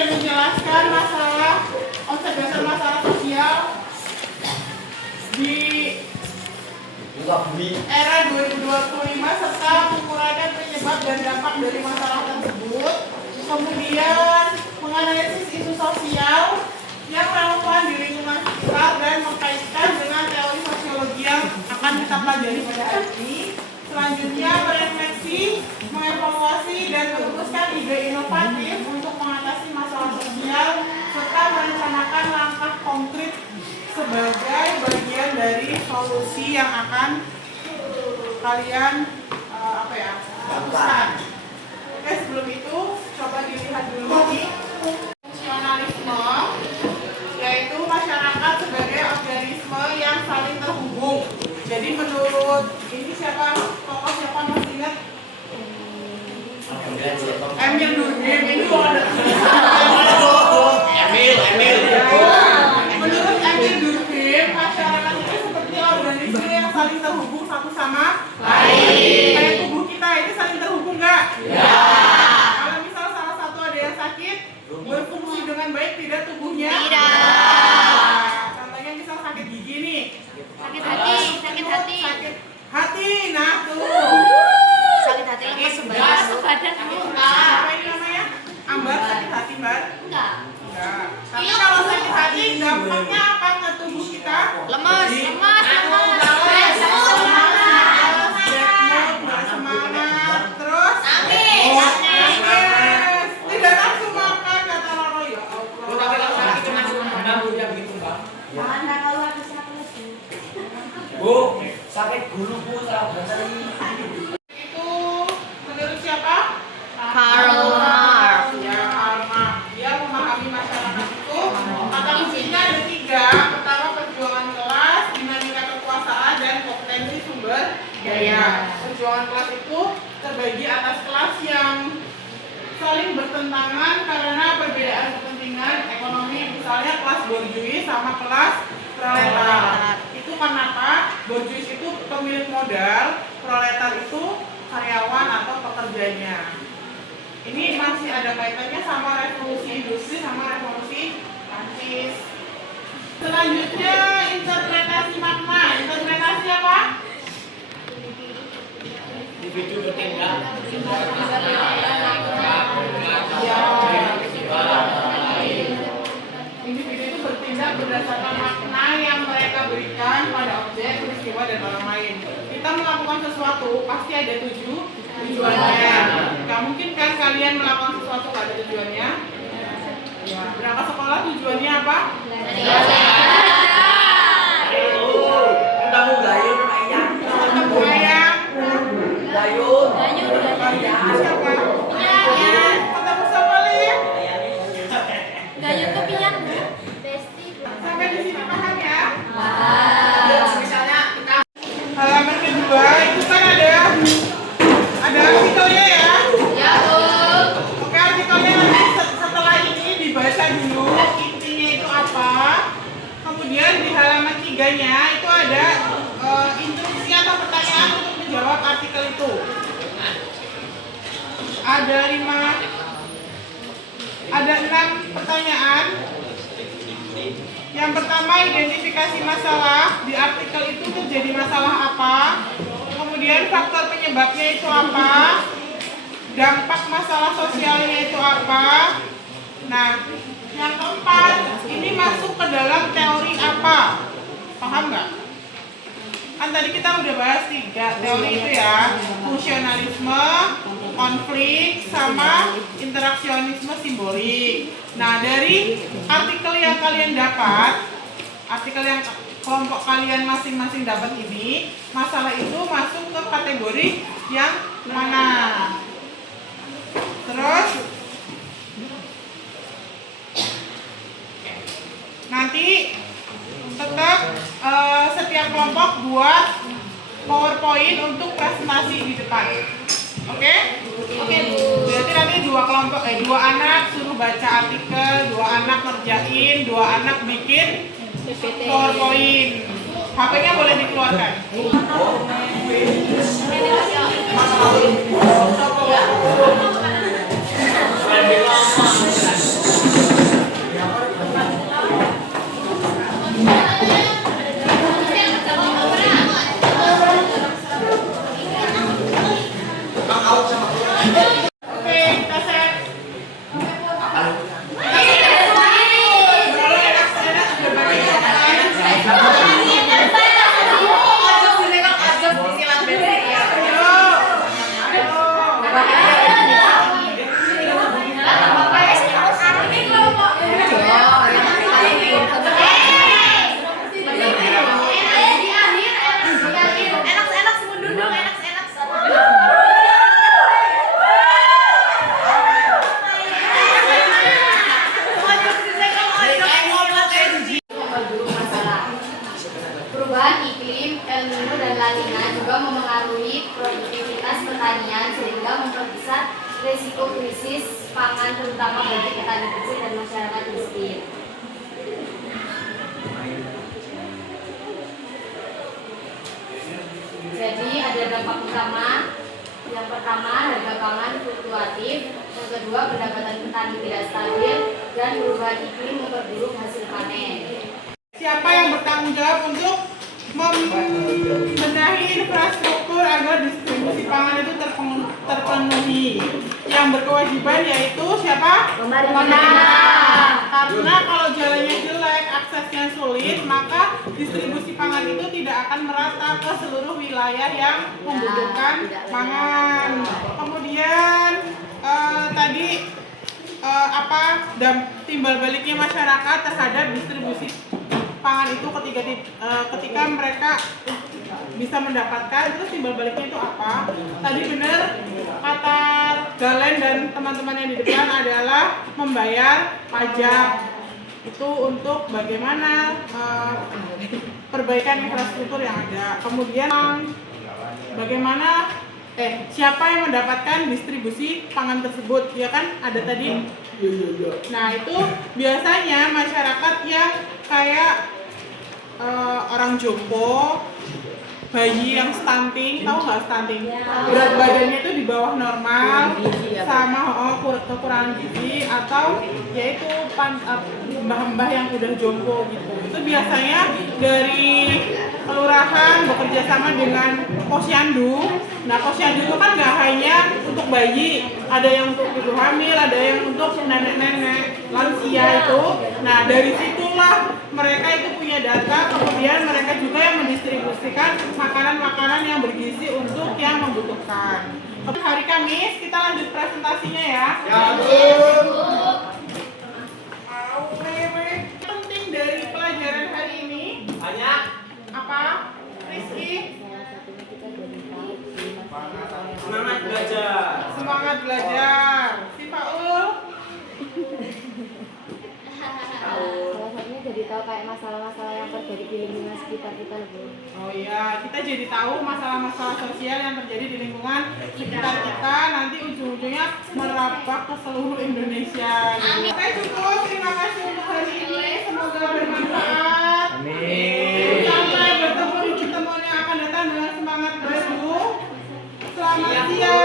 dan menjelaskan masalah konsep dasar masalah sosial di era 2025 serta penguraian penyebab dan dampak dari masalah tersebut. Kemudian menganalisis isu sosial yang relevan di lingkungan sekitar dan mengkaitkan dengan teori sosiologi yang akan kita pelajari pada hari ini. Selanjutnya merefleksi, mengevaluasi dan merumuskan ide inovatif untuk mengatasi masalah sosial serta merencanakan langkah konkret sebagai bagian dari solusi yang akan kalian lakukan. Oke, sebelum itu coba dilihat dulu nih fungsionalisme, yaitu masyarakat sebagai organisme yang saling terhubung. Jadi menurut ini tokoh siapa masih ingat? Emil Durkheim ini ada. Emil. Menurut Emil Durkheim, masyarakat itu seperti organisme yang saling terhubung satu sama lain. Kayak tubuh kita ini saling terhubung nggak? Ya. Kalau misal salah satu ada yang sakit, berfungsi dengan baik tidak tubuhnya? Tidak. Contohnya misal sakit gigi nih. Sakit hati. Nah tuh. Sakit hati lemas sebadan. Apa ini namanya? Ambar sakit hati, Mbak? Enggak. Tapi kalau sakit hati dampaknya apa ke tubuh kita? Lemas. Semangat. Terus? Nangis. Tidak nafsu makan kata Roro, ya Allah. Tapi kalau sakit cuma mengganggunya begitu, Mbak. Mana kalau habis sakit? Bu, sakit gulu Bu, salah baca ini. Itu menurut siapa? Karl Marx. Ya, Karl Marx. Dia memahami masyarakat itu. Kata kuncinya ada 3. Pertama, perjuangan kelas, dinamika kekuasaan, dan kompetensi sumber daya. Perjuangan kelas itu terbagi atas kelas yang saling bertentangan karena perbedaan kepentingan ekonomi. Misalnya kelas borjuis sama kelas proletar. Itu kenapa? Borjuis itu pemilik modal, proletar itu karyawan atau pekerjanya. Ini masih ada kaitannya sama revolusi industri sama revolusi Prancis. Selanjutnya interpretasi makna. Interpretasi apa? Individu bertindak. Individu itu bertindak berdasarkan makna yang mereka berikan pada objek, peristiwa, dan orang lain. Kita melakukan sesuatu pasti ada tujuannya. Gak mungkin kan kalian melakukan sesuatu gak ada tujuannya? Ya, berangkat sekolah tujuannya apa? Ketemu gayun sama Iyang. Ketemu ayam. Gayun. Siapa? Ketemu siapa, Lim? Sampai di sini paham ya? Misalnya kita halaman kedua itu kan ada artikelnya ya? Ya, Bu. Oke, artikelnya nanti setelah ini dibaca dulu intinya itu apa. Kemudian di halaman 3-nya itu ada instruksi atau pertanyaan untuk menjawab artikel itu. Ada 6 pertanyaan. Yang pertama, identifikasi masalah. Di artikel itu terjadi masalah apa? Kemudian faktor penyebabnya itu apa? Dampak masalah sosialnya itu apa? Nah, yang keempat, ini masuk ke dalam teori apa? Paham nggak? Kan tadi kita udah bahas 3 teori itu ya. Fungsionalisme, konflik, sama interaksionisme simbolik. Nah, dari artikel yang kalian dapat, artikel yang kelompok kalian masing-masing dapat ini, masalah itu masuk ke kategori yang mana? Terus nanti tetap setiap kelompok buat PowerPoint untuk presentasi di depan. Oke? Oke, Bu. Berarti nanti 2 anak suruh baca artikel, 2 anak ngerjain, 2 anak bikin PowerPoint. HP-nya boleh dikeluarkan. krisis pangan terutama bagi petani kecil dan masyarakat miskin. Jadi ada dampak utama. Yang pertama, harga pangan fluktuatif. Yang kedua, pendapatan petani tidak stabil dan perubahan iklim memperburuk hasil panen. Siapa yang bertanggung jawab untuk membenahi infrastruktur agar distribusi pangan itu terpenuhi? Yang berkewajiban yaitu siapa? Pemerintah. Karena kalau jalannya jelek, aksesnya sulit, maka distribusi pangan itu tidak akan merata ke seluruh wilayah yang membutuhkan pangan. Kemudian tadi timbal baliknya masyarakat terhadap distribusi pangan itu ketika mereka bisa mendapatkan, terus timbal baliknya itu apa? Tadi benar kata Galen dan teman-teman yang di depan adalah membayar pajak itu untuk bagaimana perbaikan infrastruktur yang ada. Kemudian bagaimana siapa yang mendapatkan distribusi pangan tersebut, ya kan ada tadi. Nah itu biasanya masyarakat yang kayak orang jompo, bayi yang stunting, tahu nggak stunting? Berat badannya itu di bawah normal, sama kekurangan gizi, atau yaitu mbah-mbah yang udah jompo gitu. Itu biasanya dari kelurahan bekerja sama dengan posyandu. Nah posyandu itu kan nggak hanya untuk bayi, ada yang untuk ibu hamil, ada yang untuk nenek-nenek lansia itu. Nah dari situlah mereka itu punya data, kemudian mereka juga yang mendistribusikan makanan-makanan yang bergizi untuk yang membutuhkan. Hari Kamis kita lanjut presentasinya ya. Penting dari pelajaran hari ini Banyak. apa? Rizky? Semangat belajar. Semangat belajar. Si Paul? Salah satunya jadi tahu kayak masalah-masalah yang terjadi di lingkungan sekitar kita loh. Oh iya, kita jadi tahu masalah-masalah sosial yang terjadi di lingkungan sekitar kita, nanti ujung-ujungnya merambah ke seluruh Indonesia. Oke cukup, terima kasih untuk hari ini, semoga bermanfaat. Amin. Sampai bertemu di pertemuan yang akan datang dengan semangat baru. Selamat siang.